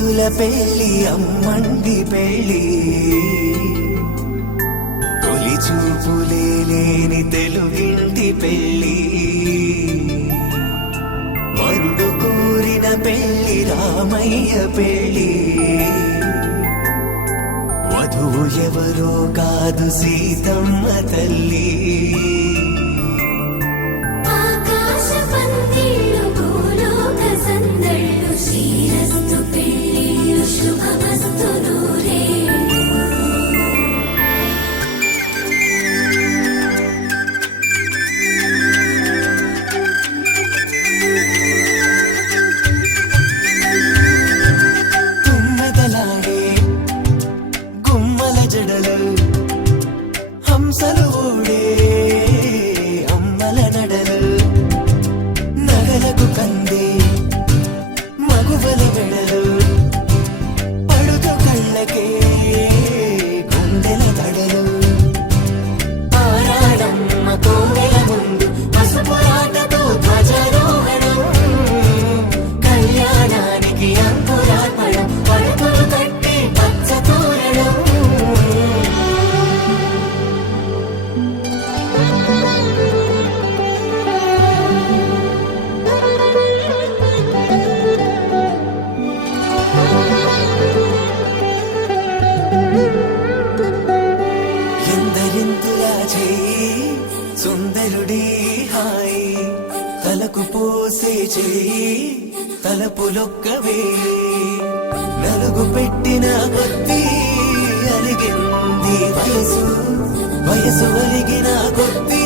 మనసుల పెళ్లి అమ్మండి పెళ్లి తొలి చూపులే లేని తెలుగింటి పెళ్లి వరుడు కోరిన పెళ్లి రామయ్య పెళ్లి వధువు ఎవరో కాదు సీతమ్మ తల్లి హంసలు ఓడే అమ్మల నడలు నగలకు కందే మగువల వెడలు పడుతు కళ్ళకే గుండెల తడలు ఆరాడమ్మ కోవెల ముందు పసుపురాటతో ధ్వజారోహణం కళ్యాణానికి అంకురార్పణం పడుతులు కట్టి పచ్చ తోరణం ఎందరింతులా చేయి సుందరుడి హాయి తలకు పోసే చేయి తలపులొక్కవే నలుగు పెట్టిన కొద్దీ అలిగింది వయసు వయసు అలిగిన కొద్దీ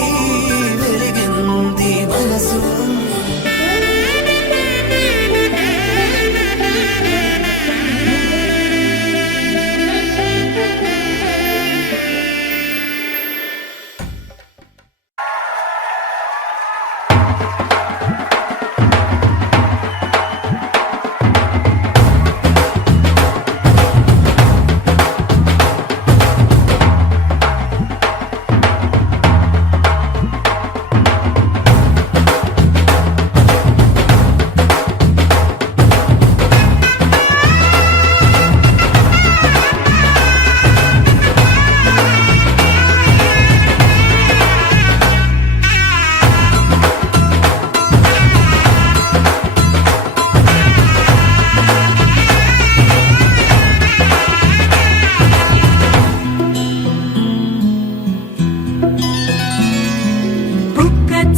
వెలిగింది మనసు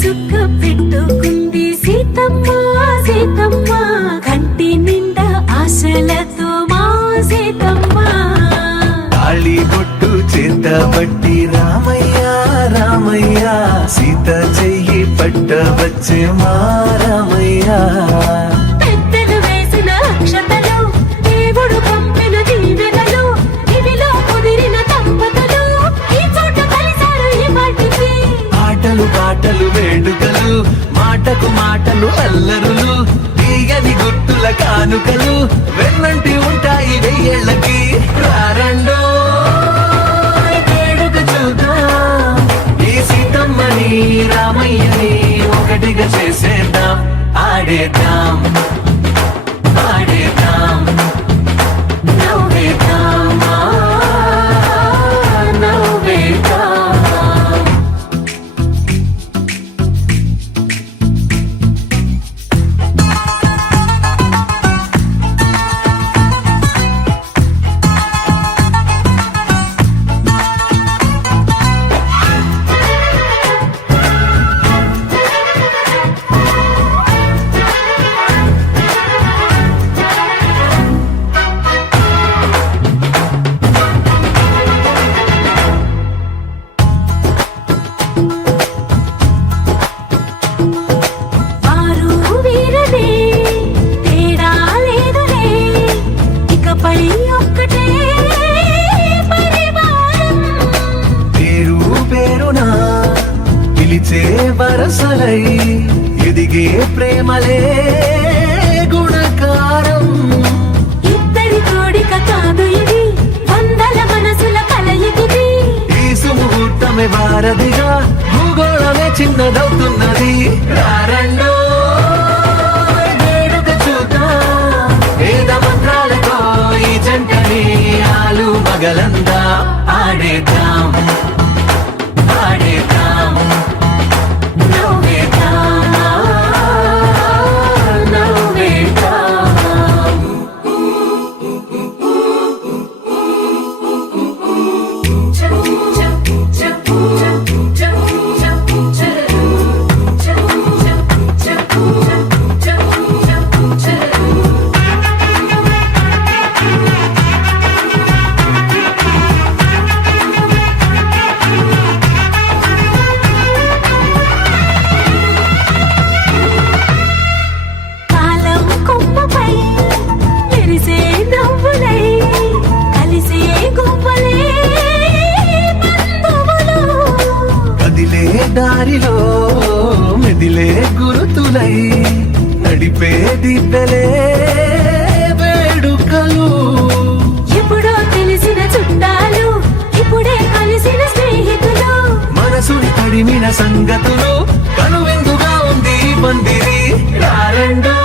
చుక్క పెట్టుకుంది సీతమ్మ సీతమ్మ కంటి నిండా ఆశలతో మా సీతమ్మ తాళి బొట్టు చేత బట్టి రామయ్య రామయ్య సీత చెయ్యి పట్ట వచ్చే మా రామయ్య పెద్దలు వేసిన అక్షతలు దేవుడు పంపిన దీవెనలు ఇవిలో కుదిరిన దంపతులు ఈ చోట కలిసారు ఈ పాటికి ఆటలు పాటలు వేడుకలు మాటకు మాటలు అల్లరులు తీయని గుర్తుల కానుకలు వెన్నంటి ఉంటాయి వెయ్యేళ్ళకి రారండో వేడుక చూద్దాం ఈ సీతమ్మని రామయ్యని ఒకటిగా చేసేద్దాం ఆడేద్దాం ఆడేద్దాం నవ్వేద్దాం నవ్వేద్దాం వరసలై ఎదిగే ప్రేమలే గుణకారం ఇద్దరి కోడిక కాదు ఇది వందల మనసుల కలయికిది ఈ సుముహూర్తమే వారధిగా భూగోళమే చిన్నదవుతున్నది రారండో వేడుక చూద్దాం వేద మంత్రాలతో పగలందా ఆడేద్దాం ఆడేద్దాం నవ్వేద్దాం నవ్వేద్దాం కాలం కొమ్మపై మెరిసే నవ్వులై కలిసే గుంపలే బంధువులు కదిలే దారిలో మెదిలే గురుతులై నడిపే దిబ్బెలే వేడుకలు ఎప్పుడో తెలిసిన చుట్టాలు ఇప్పుడే కలిసిన స్నేహితులు మనసుని తడిమిన సంగతులు కనువిందుగా ఉంది ఈ పందిరి రారండో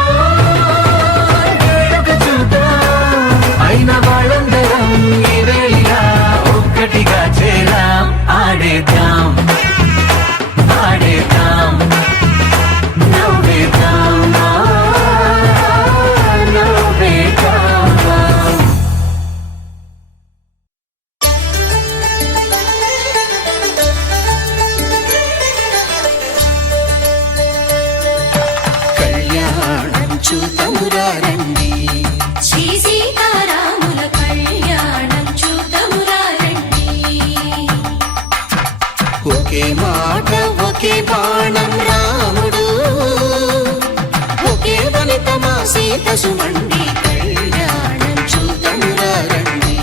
వేడుక చూద్దాం అయిన వాళ్ళందరం ఈ వేళ ఒక్కటిగా చేరాం ఆడేద్దాం ఆడేద్దాం నవ్వేద్దాం నవ్వేద్దాం కళ్యాణం చూతమురారండి శ్రీ సీతారాముల కళ్యాణం చూద్దామురా రండి ఒకే మాట ఒకే బాణం రాముడు ఒకే వనిత మా సీత సుమండి కళ్యాణం చూతమురారండి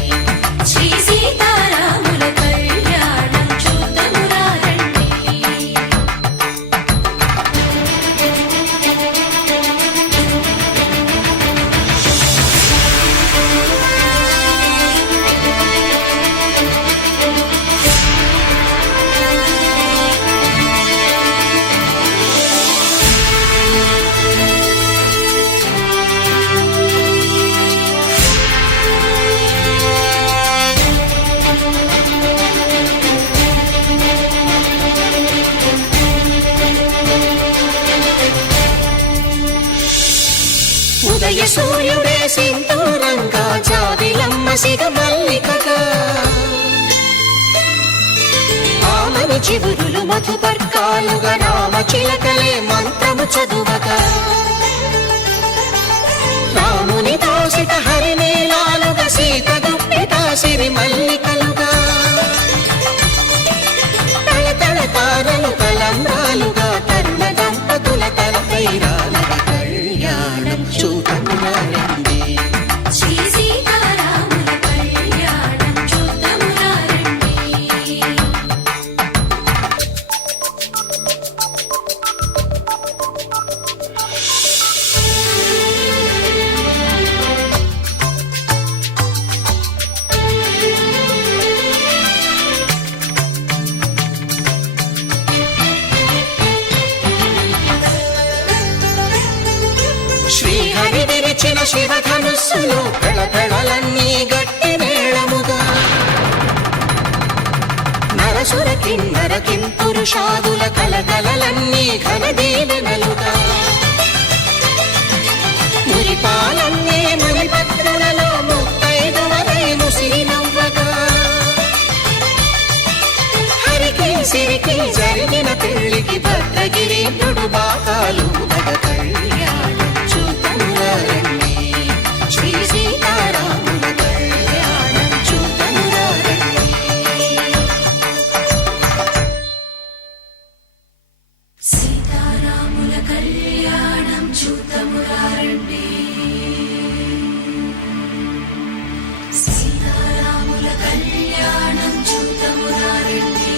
శ్రీ సీతారాముల కళ్యాణం చూద్దామురా రండి ఉదయ సూర్యుడే సింధూరంగా జాబిలమ్మ సిగ మల్లికగా ఆమని చిగురులు మధుపర్కాలుగా రామ చిలకలే మంత్రము చదువగా రాముని దోసిట హరినీలాలుగా సీత గుప్పిట సిరి మల్లికలుగా తల తల తారలు తలంబ్రాలుగా తరుణ దంపతుల తలపైరాలుగా కళ్యాణం చూతమురారండి శ్రీ సీతారాముల కళ్యాణం చూద్దామురా రండి శ్రీహరి విరిచిన శివధనుస్సులు కళకళలన్నీ గట్టి మేళముగా నరసుర కిన్నర కింపురుషాదుల కలకలలన్నీ ఘన దీవెనలుగా మురిపాలన్నీ మణిపత్రులలో ముత్తైదువలై ముసిరి నవ్వగా హరికి సిరికి జరిగిన పెళ్లికి భద్రగిరి బాకాలు కళ్యాణం చూతమురారండి శ్రీ సీతారాముల కళ్యాణం చూతమురారండి సీతారాముల కళ్యాణం చూద్దామురా రండి సీతారాముల కళ్యాణం చూద్దామురా రండి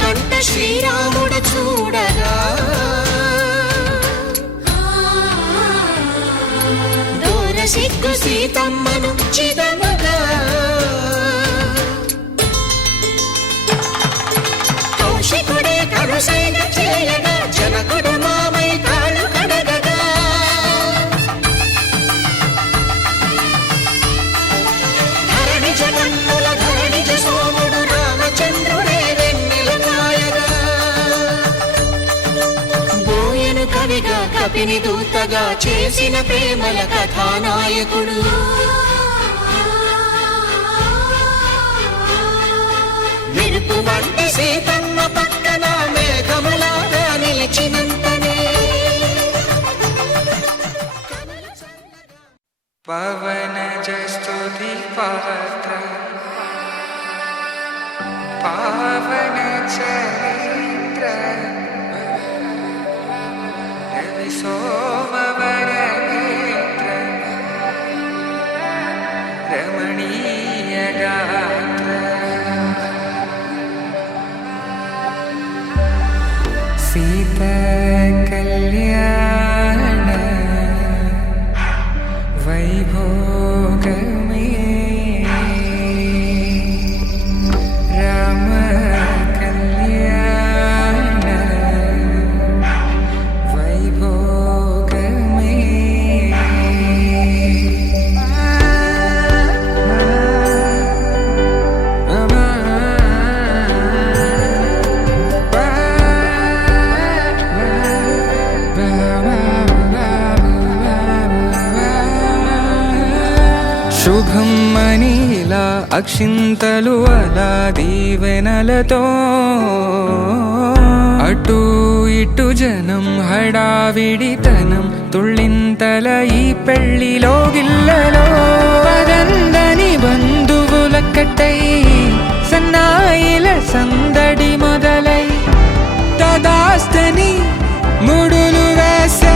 కంట శ్రీరాముడు చూడగా దూర సిగ్గు సీతమ్మను చిదమగా కౌశికుడే కరుసైన చేయగా జనకుడు మామై కాళ్ళు కడగగా ధరణి జగన్నుల ధరణిజ సోముడు రామచంద్రుడే వెన్నెల కాయగా బోయను కవిగా కపిని దూతగా చేసిన ప్రేమల కథానాయకుడు మెరుపు వంటి సీతమ్మ పక్కన మేఘములాగా నిలిచినంతనే పవనజ స్తుతి పాత్ర పావన చరిత్ర రవి సోమవర నేత్ర రమణీయ గాత్ర సీత కళ్యాణ వైభోగమే రామ కళ్యాణ వైభోగమే శుభం మనీలా అక్షింతలు అలా దీవెనలతో అటు ఇటు జనం హడావిడితనం తుళ్ళింతల ఈ పెళ్లిలో గిల్లలో పదందని బంధువుల కట్టై సన్నాయిల సందడి మొదలై తదాస్తని ముడులు వేసే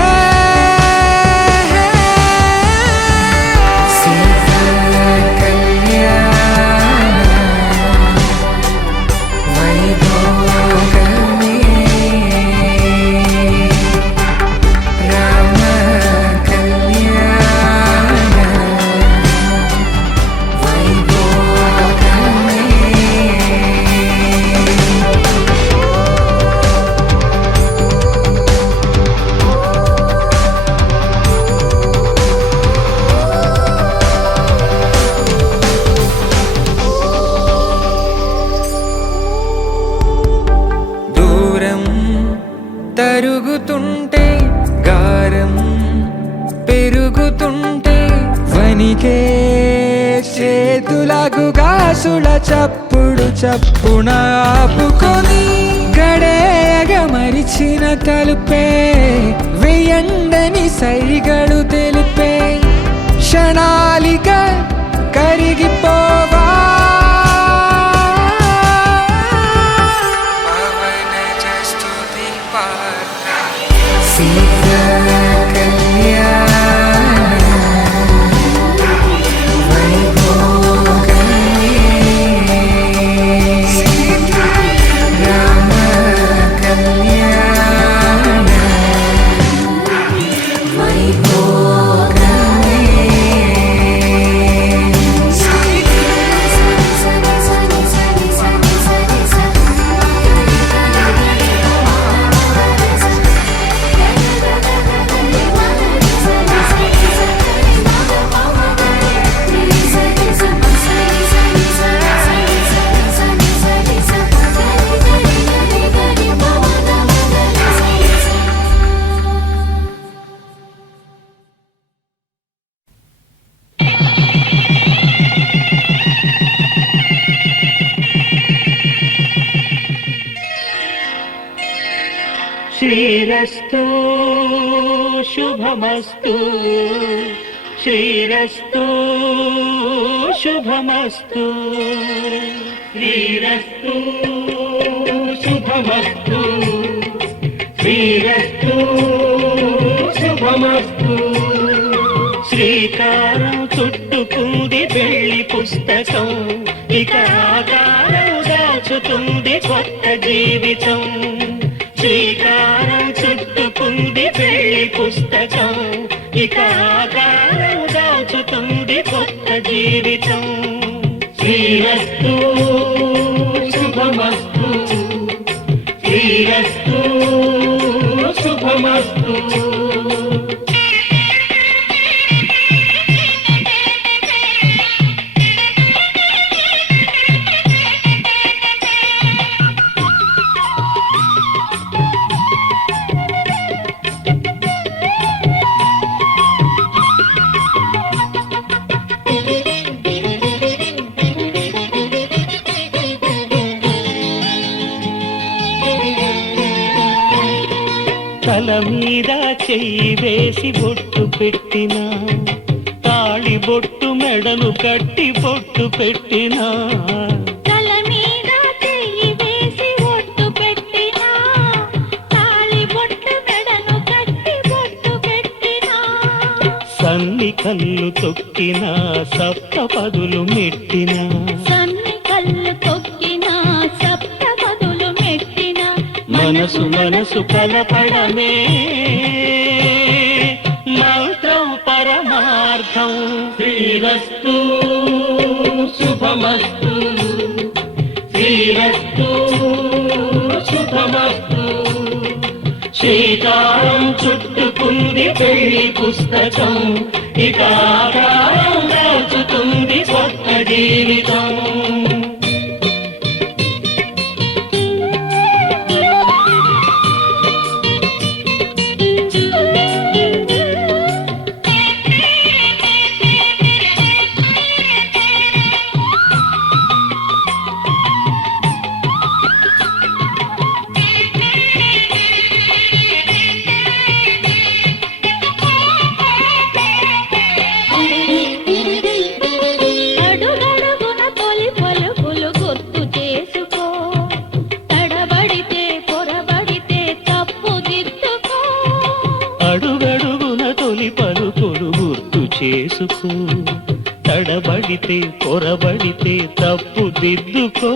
తరుగుతుంటే గారం పెరుగుతుంటే వనికే చేతులకు గాసుల చప్పుడు చప్పున ఆపుకొని గడేయగ మరిచిన తలుపే వెయ్యండని సైగడు తెలిపే క్షణాలిక కరిగిపోవా శ్రీరస్తు శుభమస్తు శ్రీరస్తు శుభమస్తు శ్రీరస్తు శుభమస్తు శ్రీరస్తు శుభమస్తు శ్రీకారం చుట్టుకుంది పెళ్లి పుస్తకం ఇక ఆకారం దాచు దాచుతుంది కొత్త జీవితం. శ్రీకారం చుట్టుకుంది పెళ్లి పుస్తకం, ఇక ఆకారం దాచుతుంది కొత్త జీవితం. శ్రీరస్తు శుభమస్తు, శ్రీరస్తు శుభమస్తు. తల మీద చెయ్యి వేసి బొట్టు పెట్టినా, తాళి బొట్టు మెడను కట్టి బొట్టు పెట్టినా. తల మీద చెయ్యి వేసి బొట్టు పెట్టినా, తాళి బొట్టు మెడను కట్టి బొట్టు పెట్టినా. సన్ని కళ్ళు తొక్కినా, సప్త పదులు మెట్టినా. సన్ని కళ్ళు తొక్కినా, సప్త పదులు మెట్టినా. మనసు మనసు కలపడమే మంత్రం పరమార్థం. శ్రీరస్తు శుభమస్తు, శ్రీరస్తు శుభమస్తు. శ్రీకారం చుట్టుకుంది పెళ్లి పుస్తకం, ఇక ఆకారం దాచుతుంది కొత్త జీవితం. అడుగడుగున తొలి పలుకులు గుర్తు చేసుకో, తడబడితే పొరబడితే తప్పు దిద్దుకో. అడుగడుగున తొలి పలుకులు గుర్తు చేసుకో, తడబడితే పొరబడితే తప్పు దిద్దుకో.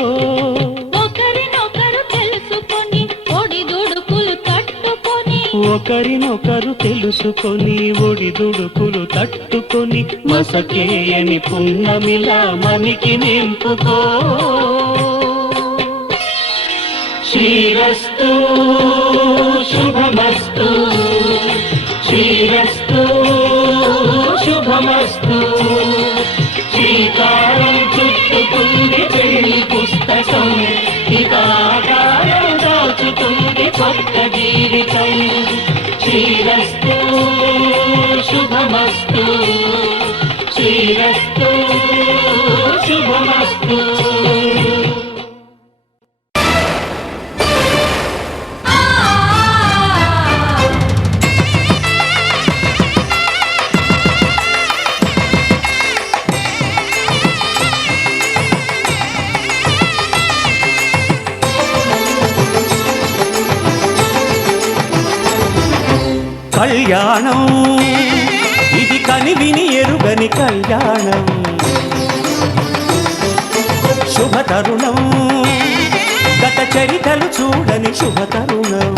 ఒకరినొకరు తెలుసుకొని ఒడిదుడుకులు తట్టుకొని, ఒకరినొకరు తెలుసుకొని ఒడిదుడుకులు తట్టుకొని, మసకేయని పున్నమిలా మనికి నింపుకో. శ్రీరస్తు శుభమస్తు, శ్రీరస్తు శుభమస్తు. శ్రీకారం చుట్టుకుంది పెళ్లి పుస్తకం, ఇక ఆకారం దాచుతుంది కొత్త జీవితం. శ్రీరస్తు శుభమస్తు, శ్రీరస్తు శుభమస్తు. కళ్యాణం ఇది కనివిని ఎరుగని కళ్యాణం, శుభతరుణం గత చరితలు చూడని శుభతరుణం.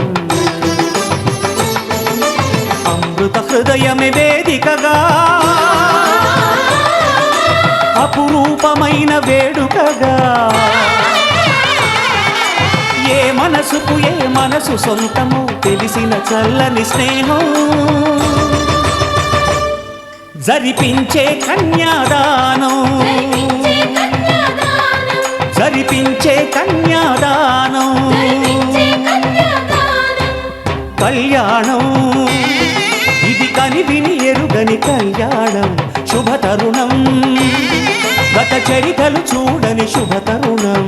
అమృత హృదయమే వేదికగా, అపురూపమైన వేడుకగా. ఏ మనసుకు ఏ మనసు సొంతము తెలిసిన చల్లని స్నేహం, జరిపించే కన్యాదానం, జరిపించే కన్యాదానం. కళ్యాణం ఇది కనివిని ఎరుగని కళ్యాణం, శుభతరుణం గత చరితలు చూడని శుభతరుణం.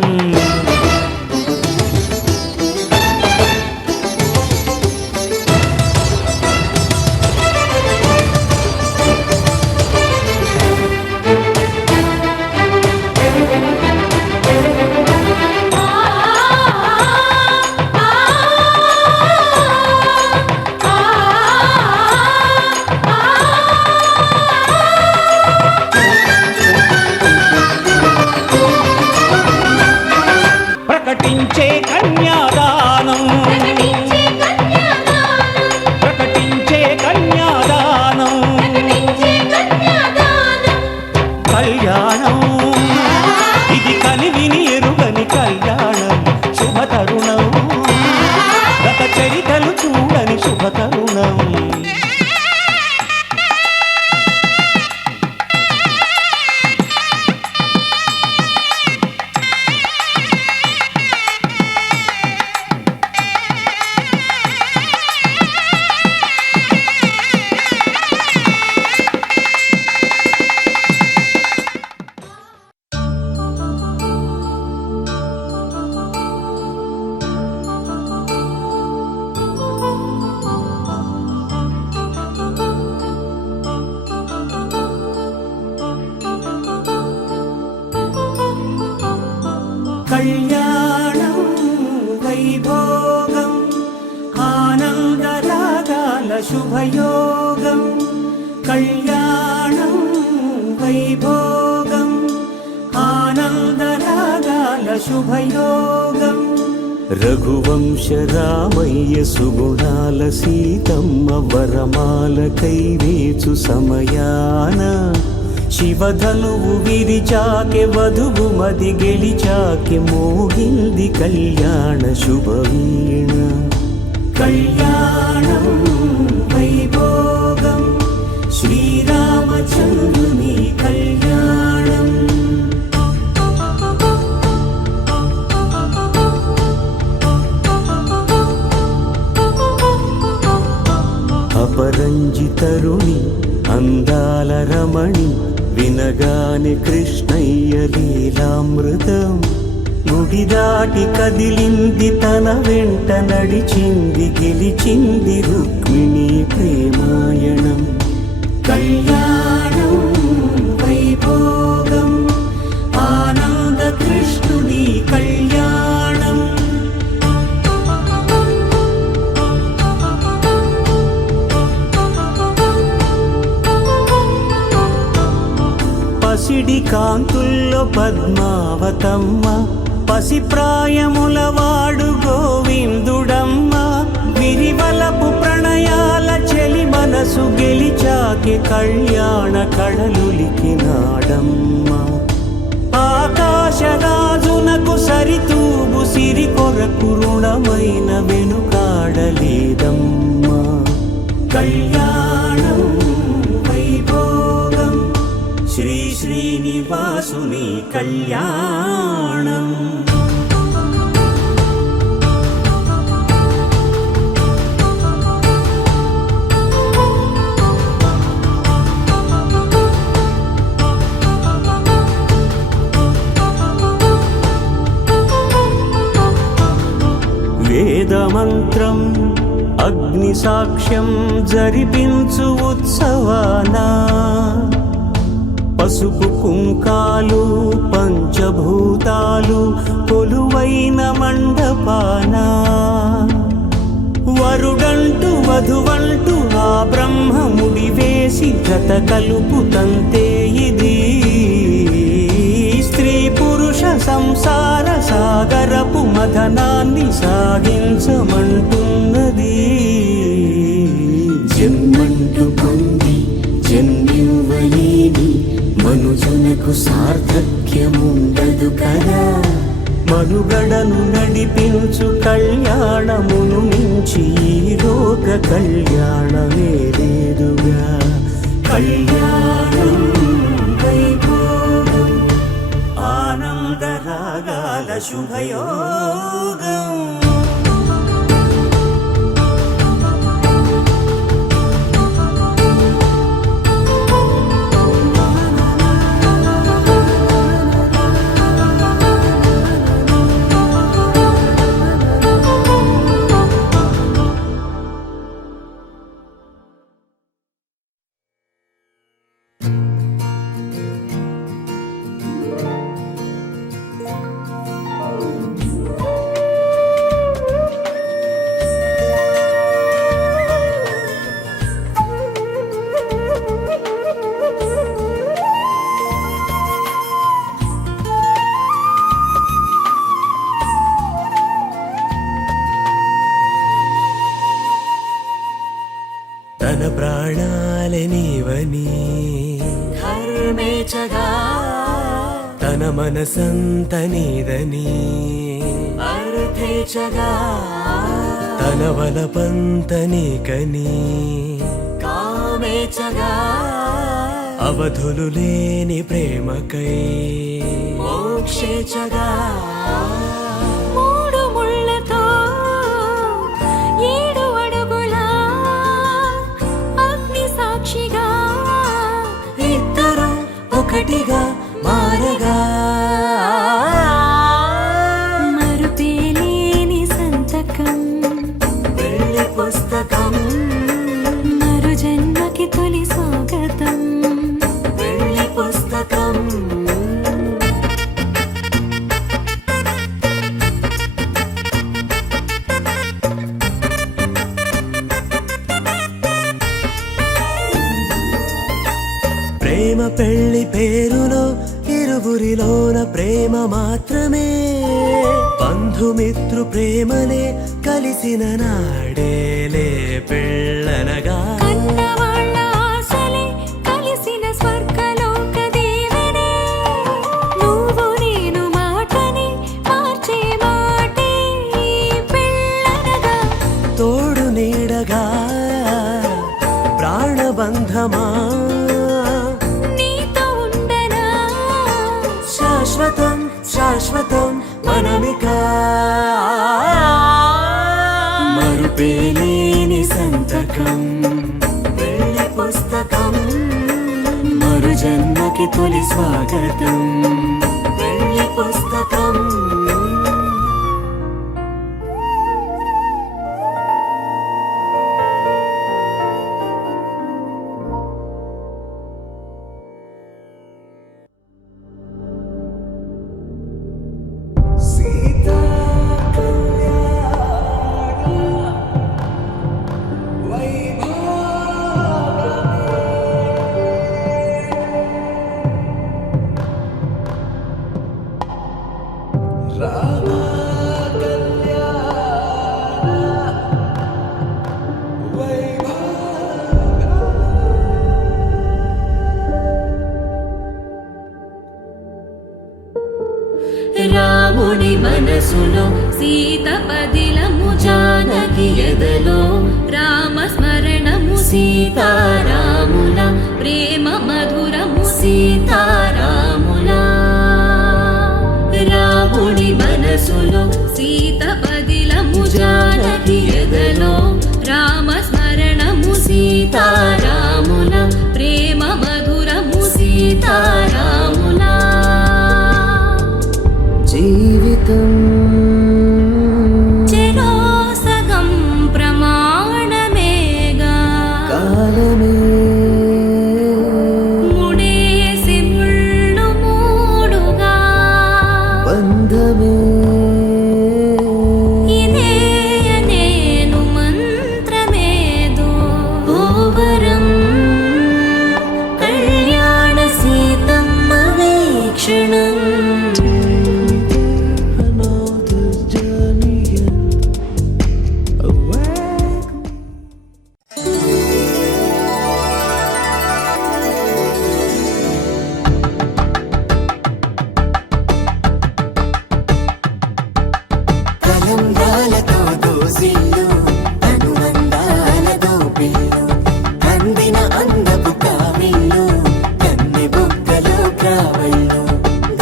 వైభోగం ఆనందరాగాల శుభయోగం కళ్యాణం వైభోగం ఆనందరాగాల శుభయోగం రఘువంశ రామయ్య సుగుణాల సీతమ్మ వరమాల కైవేచు సమయాన శివధనువు విరిచాకె వధువు మది గెలిచాకె మోగింది కళ్యాణ శుభవీణ కళ్యాణం వైభోగం శ్రీరామచంద్రుని కళ్యాణం అపరంజి తరుణి అందాల రమణి వినగానే కృష్ణయ్య లీలామృతం గుడి దాటి కదిలింది తన వెంట నడిచింది గెలిచింది రుక్మిణి ప్రేమాయణం కళ్యాణం వైభోగం ఆనంద కృష్ణుని కళ్యాణం పసిడి కాంతుల్లో పద్మావతమ్మ పసిప్రాయముల వాడు గోవిందుడమ్మ విరివలపు ప్రణయాల చెలి మనసు గెలిచాకె కళ్యాణ కళలులికినాడమ్మ ఆకాశరాజునకు సరితూగు సిరి కొరకు రుణమైన వెనుకాడలేదమ్మ కళ్యాణం వైభోగం శ్రీ శ్రీనివాసుని కళ్యాణం వేదమంత్రం అగ్ని సాక్ష్యం జరిపించు ఉత్సవానా పసుపు కుంకాలు పంచభూతాలు కొలువైన మండపాన వరుడంటూ వధువంటూ ఆ బ్రహ్మముడి వేసి జత కలుపుతంతే ఇది స్త్రీ పురుష సంసార సాగరపు మథనాన్ని సాగించమంటున్నది జన్మంటూ పొంది జన్మివ్వలేని మనుజునకు సార్థక్యముండదు కదా మనుగడను నడిపించు కళ్యాణమును మించి ఈ లోక కళ్యాణమే లేదుగా కళ్యాణం వైభోగం ఆనందరాగాల శుభయోగం తన ప్రాణాలనివని ధర్మేచగా తన మనసంత నీదని అర్థేచగా తన వలపంత నీకని కామేచగా అవధులు లేని ప్రేమకై మోక్షేచగా మూడు ముళ్ళతో 7 అడుగుల అగ్ని సాక్షిగా ఇద్దరు ఒకటిగా మారగా మరుపేలేని సంతకం వెళ్ళి పుస్తకం మరు జన్మకి తొలి స్వాగతం వెళ్ళి పుస్తకం పెళ్లి పేరులో ఇరువురిలోన ప్రేమ మాత్రమే బంధుమిత్రు ప్రేమనే కలిసిన నాడేలే పెళ్ళనగా కన్నవాళ్ళ ఆశలే కలిసిన స్వర్గలోక దీవెనే నువ్వు నేను మాటని మార్చే మాటే పెళ్ళనగా తోడు నీడగా ప్రాణబంధమా నీతో ఉండనా శాశ్వతం శాశ్వతం మనమిక మరుపేలేని సంతకం వెళ్ళి పుస్తకం మరు జన్మకి తొలి స్వాగతం వెళ్ళి పుస్తకం రాముని మనసులో సీత పదిలము జానకి ఎదలో రామ స్మరణము సీతారాముల ప్రేమ మధురము సీతారాముల రాముని మనసులో సీత పదిలము జానకి ఎదలో రామ స్మరణము సీతారాముల ప్రేమ మధురము సీతారాముల జీవితం చెరో సగం ప్రమాణమేగా కాలమే ముడేసి ముళ్ళు మూడుగా బంధమే ఇదే నేను మంత్రమేదో ఓవరం కళ్యాణ సీతమ్మ వీక్షణం తలంబ్రాలతో దోసిల్లు అనుబంధాలతో పిల్లు అందిన అందపు కావిళ్ళు కన్నె బుగ్గలో క్రావళ్ళు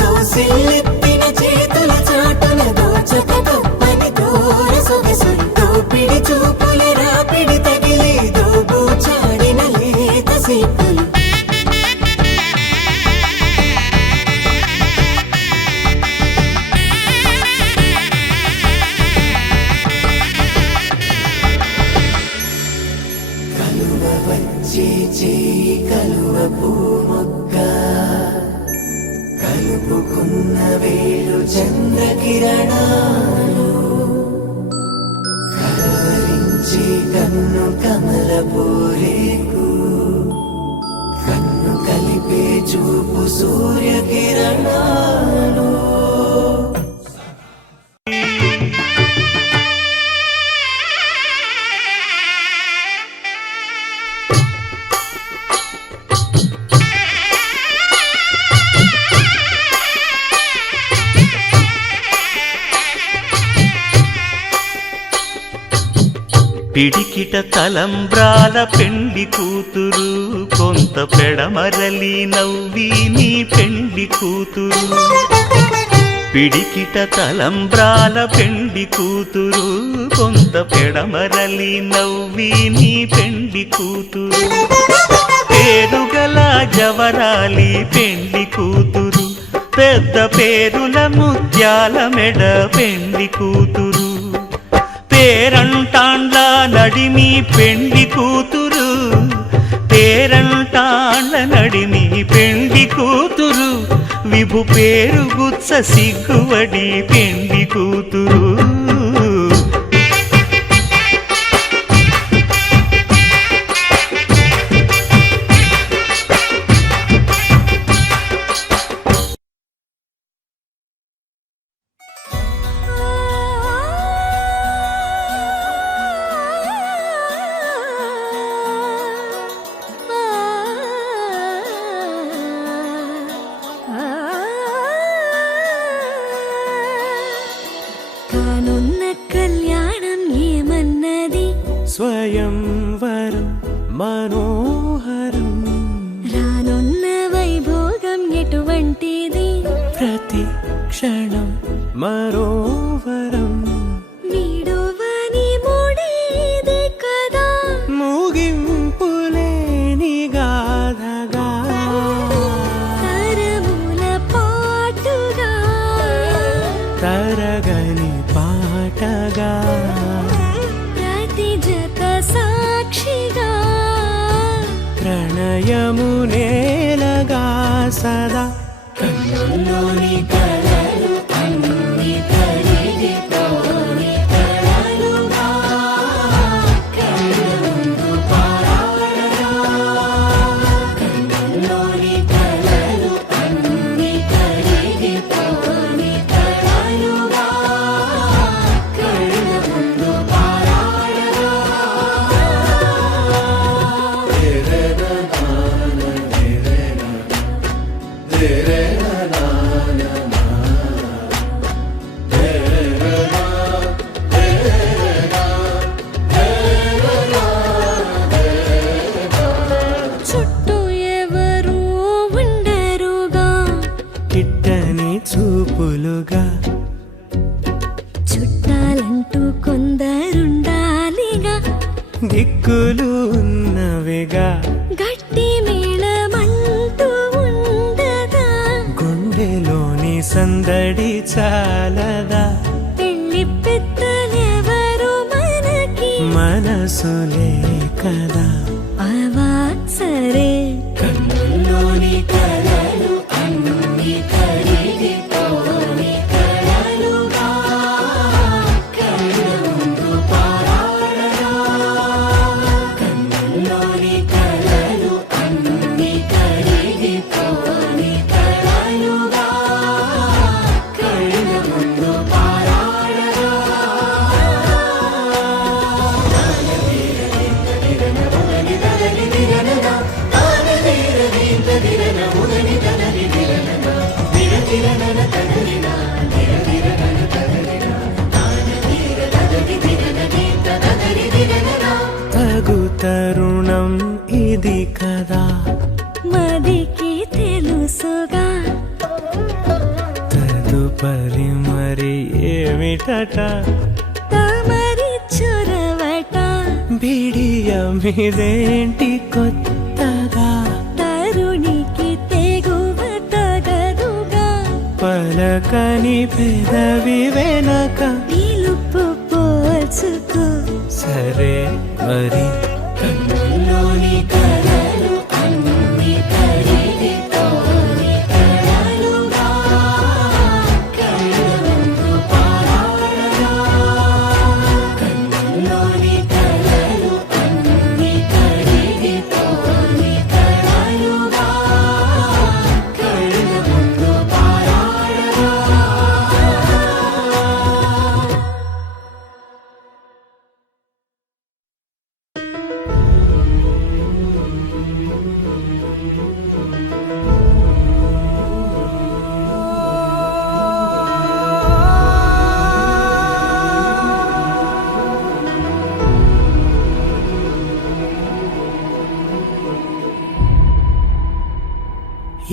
దోసిల్లెత్తిన చేతుల చాటున దోచక తప్పని దూర సొగసులు దోపిడి చూపుల రాపిడి తగిలి దోబూచాడిన లేత సీపులు వచ్చే చేయి కలువ పూమొక్క కలుపుకున్న వేలు చంద్రకిరణాలు కలవరించి కన్ను కమల పూరేకు కన్ను కలిపే చూపు సూర్యకిరణాలు పిడికిట తలంబ్రాల పెండి కూతురు కొంత పెడమరలి నవ్వి నీ పెండి కూతురు పిడికిట తలంబ్రాల పెండి కూతురు కొంత పెడమరలి నవ్వి నీ పెండి కూతురు పేరుగల జవరాలి పెండి కూతురు పెద్ద పేరుల ముత్యాల మెడ పెండి కూతురు పేరంటాండ్ల నడిమి పెండి కూతురు పేరంటాండ్ల నడిమి పెండి కూతురు విభు పేరు గుత్స సిగ్గువడి పెండి కూతురు స్వయంవరం మనోహరం రానున్న వైభోగం ఎటువంటిది ప్రతి క్షణం మరోవరం వీడువని మూడేది కదా ముగింపులేని గాథగా తరముల పాటుగా తరగని పాటగా ప్రతి జత సాక్షిగా ప్రణయము నేలగా సదా కన్నుల్లోని కలలు అన్ని కరిగిపోని కలలుగా కళ్ళ ముందు పారాడగా కన్నుల్లోని కలలు అన్ని కరిగిపోని కలలుగా కళ్ళ ముందు పారాడగా చుట్టూ ఎవరు ఉండరుగా కిట్టని చూపులుగా చుట్టాలంటూ కొందరుండాలిగా దిక్కులు ఉన్నవిగా గట్టి మేళమంటూ ఉండదా గుండెలోని సందడి చాలదా పెళ్లి పెద్దలెవరు మనకి మనసులే కదా అవాసరే కన్నుల్లోని కలలు అన్ని కరిగిపోని కలలుగా కళ్ళ ముందు పారాడగా కన్నుల్లోని కలలు అన్ని కరిగిపోని కలలుగా కళ్ళ ముందు పారాడగా తగు తరుణం ఇది కదా మదికి తెలుసుగా తదుపరి మరి ఏమిటట తమరి చొరవట బిడియమిదేంటి కొత్తగా తరుణికి తెగువ తగదుగా పలకని పెదవి వెనక పిలుపు పోల్చుకో సరే మరి కన్నుల్లోని కలలు అన్ని కరిగిపోని కలలుగా కళ్ళ ముందు పారాడగా కన్నుల్లోని కలలు అన్ని కరిగిపోని కలలుగా కళ్ళ ముందు పారాడగా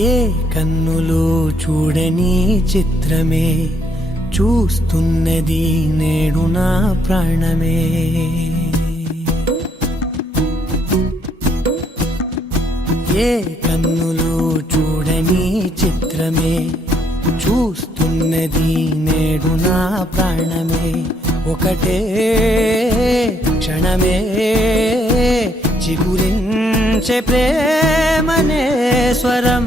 ఏ కన్నులు చూడని చిత్రమే చూస్తున్నది నేడు నా ప్రాణమే ఏ కన్నులు చూడని చిత్రమే చూస్తున్నది నేడు నా ప్రాణమే ఒకటే క్షణమే చిగురించే ప్రేమనే స్వరం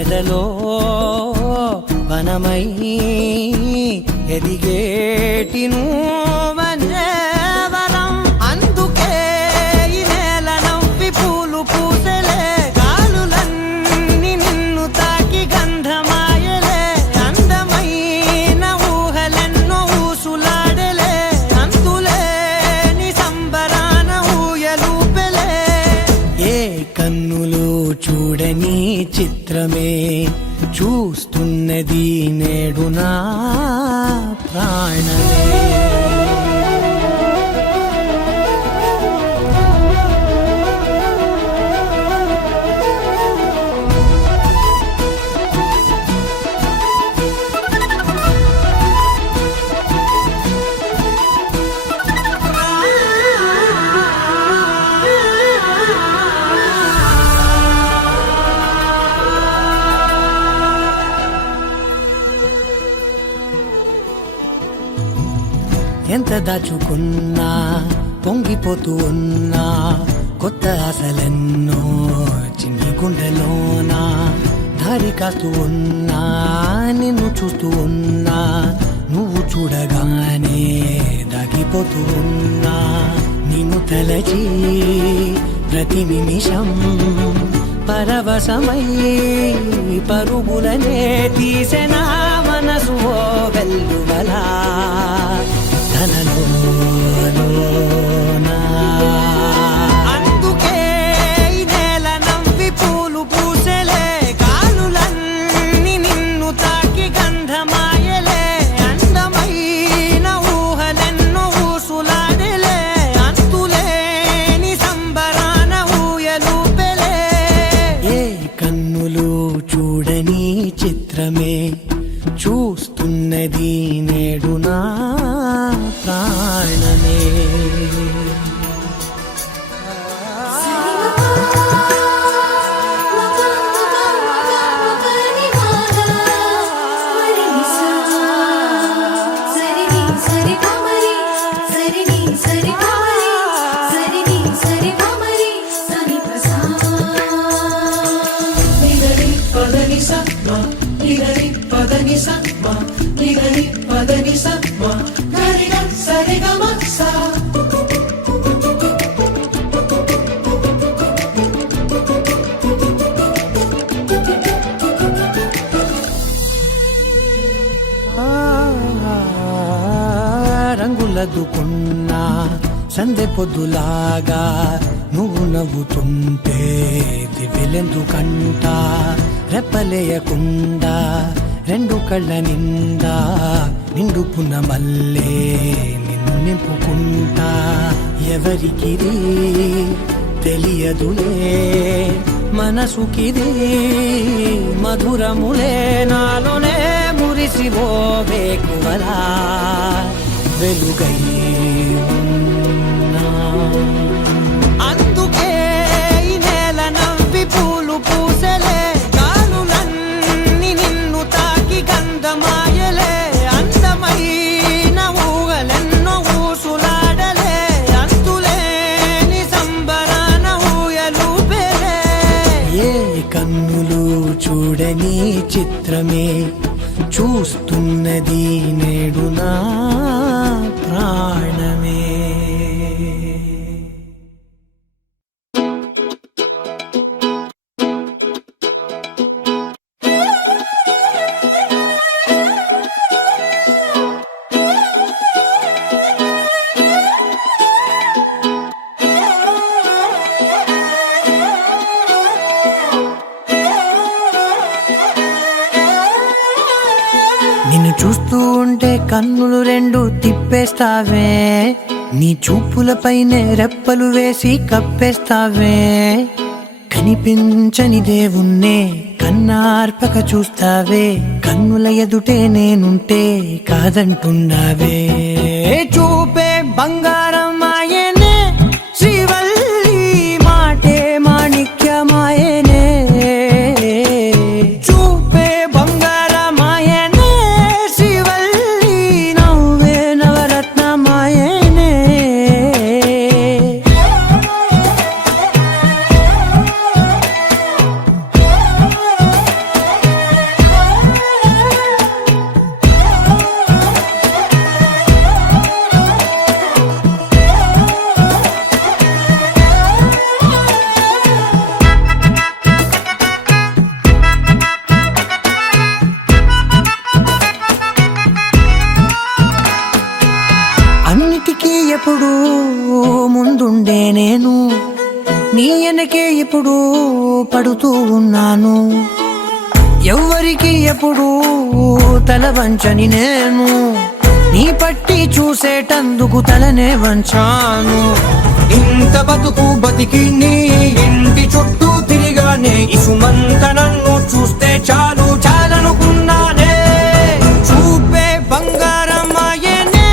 ఎదలో వనమై ఎదిగేటి నువ్వనే వరం అందుకే ఈ నేల నవ్వి పూలు పూసలే గాలులన్నీ నిన్ను తాకి గంధమాయలే అందమైన ఊహలెన్నో ఊసులాడలే అంతులేని సంబరాన ఊయలూపెలే ఏ కన్నులు చూడని చిత్రమే చూస్తున్నది నేడు నా ప్రాణమే దాచుకున్నా పొంగిపోతూ ఉన్నా కొత్త ఆశలెన్నో చిన్ని గుండెలోనా దారి కాస్తూ ఉన్నా నిన్ను చూస్తూ ఉన్నా నువ్వు చూడగానే దాగిపోతూ ఉన్నా నిన్ను తలచి ప్రతి నిమిషం పరవశమై పరుగులనే తీసెనా మనసు ఓ వెల్లువలా తనలోనా అందుకే ఈ నేల నవ్వి పూలు పూసెలే కాలులన్నీ నిన్ను తాకి గంధమాయలే అందమైన ఊహలెన్నో ఊసులాడలే అంతులేని సంబరాన ఊయలూపెలే ఏ కన్నులు చూడని చిత్రమే చూస్తున్నది నేడు నా ప్రాణమే రంగులదుకున్నా సందె పొద్దులాగా నువ్వు నవ్వుతుంటే దివ్యలెందుకంట రెప్పలేయకుండా రెండు కళ్ళ నిండా నిండుకున్న మల్లే నిన్ను నింపుకుంటా ఎవరికిది తెలియదులే మనసుకిది మధురములే నాలోనే మురిసివో వేకువలా వెలుగై ఉన్నా అందుకే ఈ నేల నవ్వి పూలు పూసెలే కాలులన్నీ నిన్ను తాకి గంధమాయలే అందమైన ఊగలెన్నో ఊసులాడలే అంతులేని సంబరాన ఊయలూపెలే ఏ కన్నులు చూడని చిత్రమే చూస్తున్నది నేడు నా ప్రాణమే నిన్ను చూస్తూ ఉంటే కన్నులు రెండు తిప్పేస్తావే నీ చూపులపైనే రెప్పలు వేసి కప్పేస్తావే కనిపించని దేవుణ్ణే కన్నార్పక చూస్తావే కన్నుల ఎదుటే నేనుంటే కాదంటున్నావే చూపే బంగారం ఆయనే శ్రీవల్లి మాటే మాణిక్యమాయనే చూపే బంగారమాయనే శ్రీవల్లి నవ్వే నవరత్నమాయనే అన్నిటికీ ఎప్పుడు ముందుండే నేను నీ వెనకే ఎప్పుడు పడుతూ ఉన్నాను ఎవ్వరికి ఎప్పుడు తల వంచని నేను నీ పట్టి చూసేటందుకు తలనే వంచాను ఇంత బతుకు బతికి నీ ఇంటి చుట్టూ తిరిగానే ఇసుమంత నన్ను చూస్తే చాలు చాలనుకున్నానే చూపే బంగారమాయనే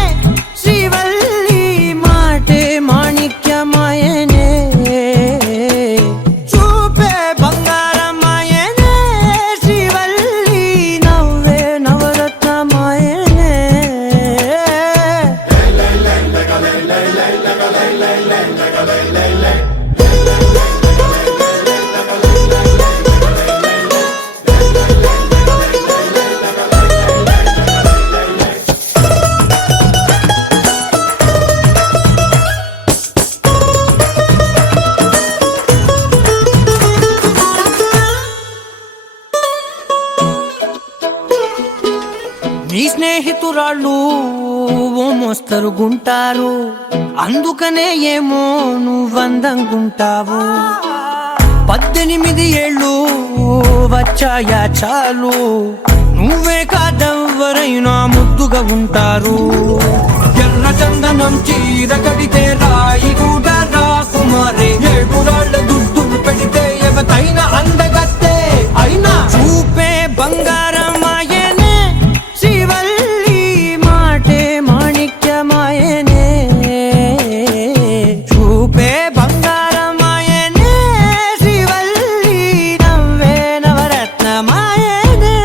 శ్రీవల్లి మాటే మాణిక్యమాయనే చూపే బంగారమాయనే శ్రీవల్లి నవ్వే నవరత్నమాయనే ఎదురాళ్ళు ఓ మోస్తరుగుంటారు, అందుకనే ఏమో నువ్వందంగుంటావు. 18 ఏళ్ళు వచ్చాయా చాలు, నువ్వే కాదెవ్వరైనా ముద్దుగా ఉంటారు. ఎర్ర చందనం చీర కడితే రాయి కూడా రాకుమారే, 7 రాళ్ళ దుద్దులు పెడితే ఎవతైనా అందగత్తే. అయినా చూపే బంగారమాయనే, శ్రీవల్లి మాటే మాణిక్యమాయనే. చూపే బంగారమాయనే, శ్రీవల్లి నవ్వే నవరత్నమాయనే.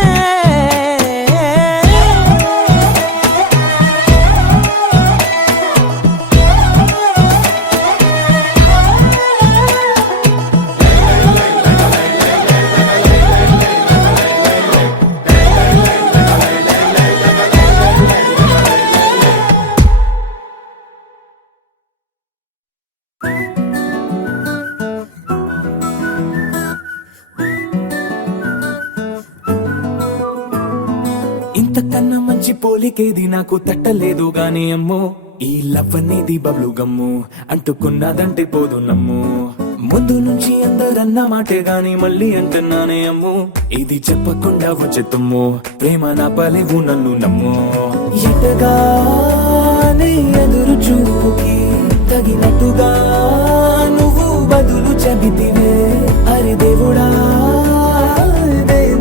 ఇంతకన్నా మంచి పోలికేది నాకు తట్టలేదు గాని అమ్మో, ఈ లవ్ అనేది బబ్లు గమ్ము, అంటుకున్నదంటే పోదు నమ్ము. ముందు నుంచి అందరన్న మాటే గాని మళ్ళీ అంటున్నానే అమ్ము, ఇది చెప్పకుండా వచ్చే తుమ్ము, ప్రేమ నా పలేవు నన్ను నమ్ము. ఎటగానే ఎదురు చూపుకి తగినట్టుగా నువ్వు బదులు చెబితివే. అరే దేవుడా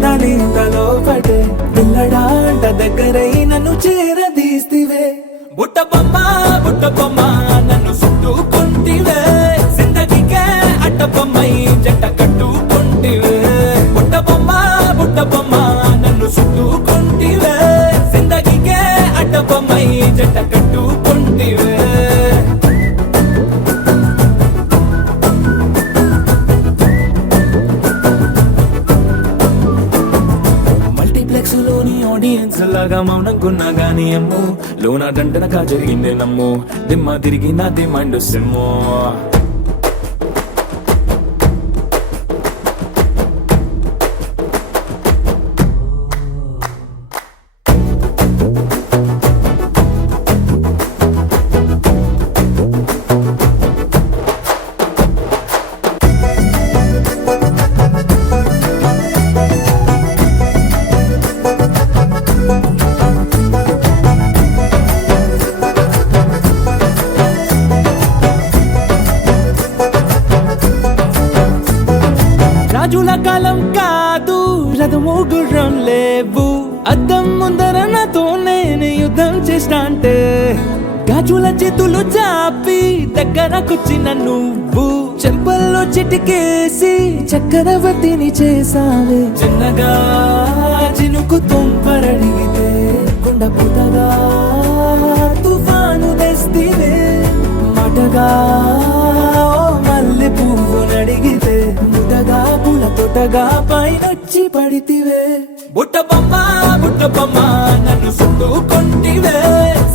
దానింతలో పడే పిల్లడాంట దగ్గరై నన్ను చేరదీస్తివే. బుట్ట బొమ్మ నన్ను చుట్టుకుంటివే, జిందగీకే అట్ట బొమ్మై జంట కట్టుకుంటివే. బుట్ట బొమ్మ నన్ను చుట్టుకుంటివే, జిందగీకే అట్ట బొమ్మై జంట కట్టుకుంటివే. మల్టీప్లెక్స్ లోని ఆడియన్స్ లాగా మౌనంకున్నా గానీ అమ్ము, లోన దండనగా జరిగిందే నమ్ము, దిమ్మ తిరిగి నా దిమ్మండు సిమ్ము. రాజుల కాలం కాదు, రథము గుర్రం లేవు, అద్దం ముందర నాతో నేను యుద్ధం చేస్తా అంటే, గాజుల చేతులు చాపి దగ్గరకొచ్చిన నువ్వు, చెంపల్లో చిటికేసి చక్రవర్తిని చేసావే. చిన్నగా చినుకు తుంపరడిగితే కొండ పుటగా తుఫాను తెస్తివే. మాటగా మల్లె పువ్వు నడిగితే ముటగా పుల తొటగా పైనొచ్చి పడితివే. బుట్ట బొమ్మ నన్ను చుట్టుకుంటివే,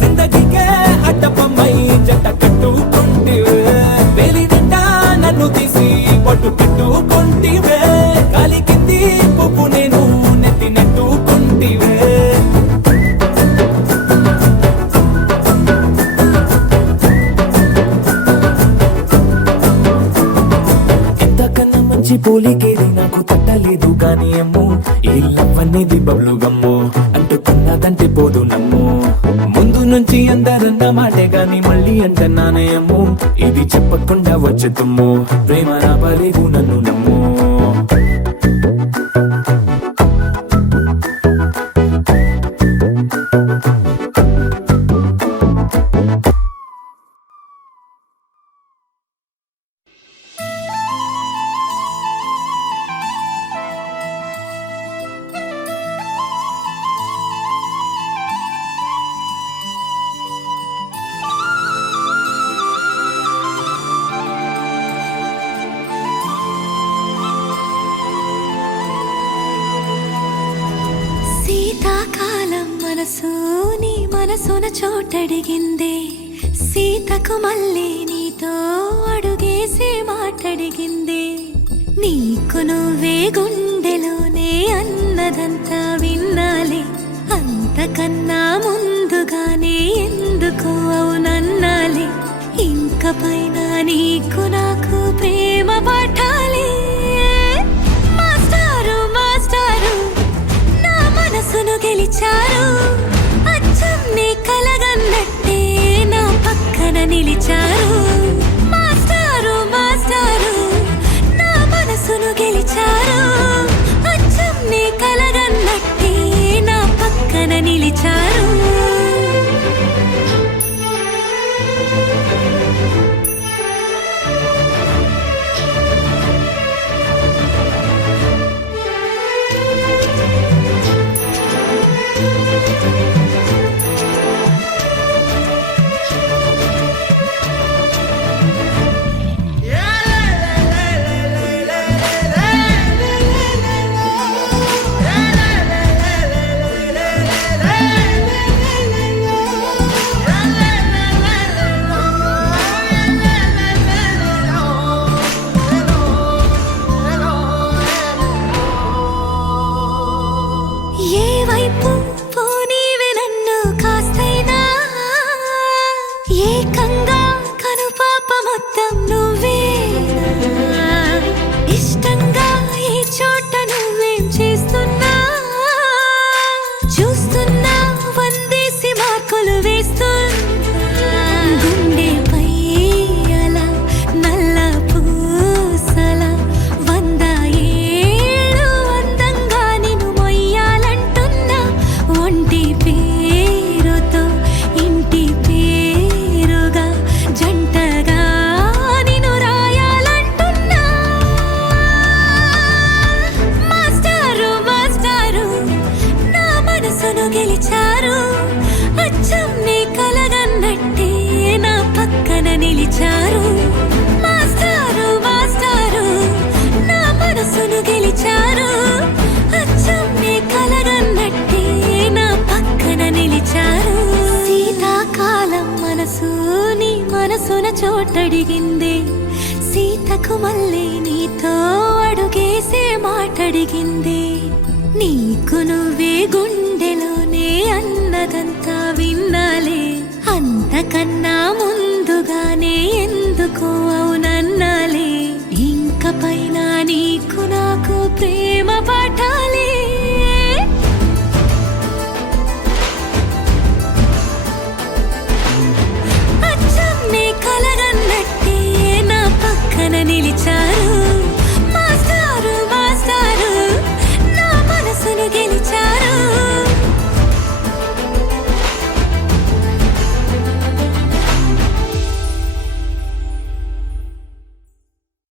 జిందగీకే అడ్డ బొమ్మై జంట కట్టుకుంటివే. వేలి నిండా నన్ను తీసి పట్టు పెట్టుకుంటివే, గాలి కింది పువ్వు నేను నెత్తి నెట్టుకుంటివే. పోలికేది నాకు తట్టలేదు గాని అమ్ము, ఈ లవ్ అనేది బబ్లు గమ్ము, అంటుకున్నదంటే పోదు నమ్ము. ముందు నుంచి అందరన్న మాటే గాని మళ్ళీ అంటున్నానే అమ్ము, ఇది చెప్పకుండా వచ్చే తుమ్ము, ప్రేమ నా పలేవు నన్ను నమ్ము. మనసు నీ మనసున చోటడిగిందే, సీతకు మళ్ళీ నీతో అడుగేసి మాటడిగిందే. నీకు నువ్వే గుండెలోనే అన్నదంతా విన్నాలే, అంత అంతకన్నా ముందుగానే ఎందుకు అవునన్నాలే ఇంక పైన నీకు నాకు ప్రేమ పాఠాలే మాస్టారు మాస్టారు నా మనసును గెలిచారు అచ్చం నీ కలగన్నట్టే నా పక్కన నిలిచారు మాస్టారు మాస్టారు నా మనసును గెలిచారు అచ్చం నీ కలగన్నట్టే నా పక్కన నిలిచారు ఏ వైపు పోనీవే నన్ను కాస్తైనా ఏకంగా కనుపాప మొత్తం నువ్వే ఇష్టంగా ఈ చోట నువ్వేం చేస్తున్నా చూస్తున్నా వందేసి మార్కులు వేస్తున్నా గుండెపై అలా నల్ల పూసల 100 ఏళ్ళు అందంగా నిన్ను మొయ్యాలంటున్నా ఒంటి పేరుతో ఇంటి పేరుగా జంటగా నిన్ను రాయాలంటున్నా మాస్టారు మాస్టారు నా మనసును గెలిచారు అచ్చం నీ కలగన్నట్టే నా పక్కన నిలిచారు మాస్టారు మాస్టారు నా మనసును గెలిచారు అచ్చం నీ కలగన్నట్టే నా పక్కన నిలిచారు శీతాకాలం మనసు నీ మనసున చోటడిగింది సీతకు మళ్ళీ నీతో అడుగేసే మాటడిగింది నీకు నువ్వే గుండెలోనే అన్నదంతా విన్నాలే అంతకన్నా ముందుగానే ఎందుకు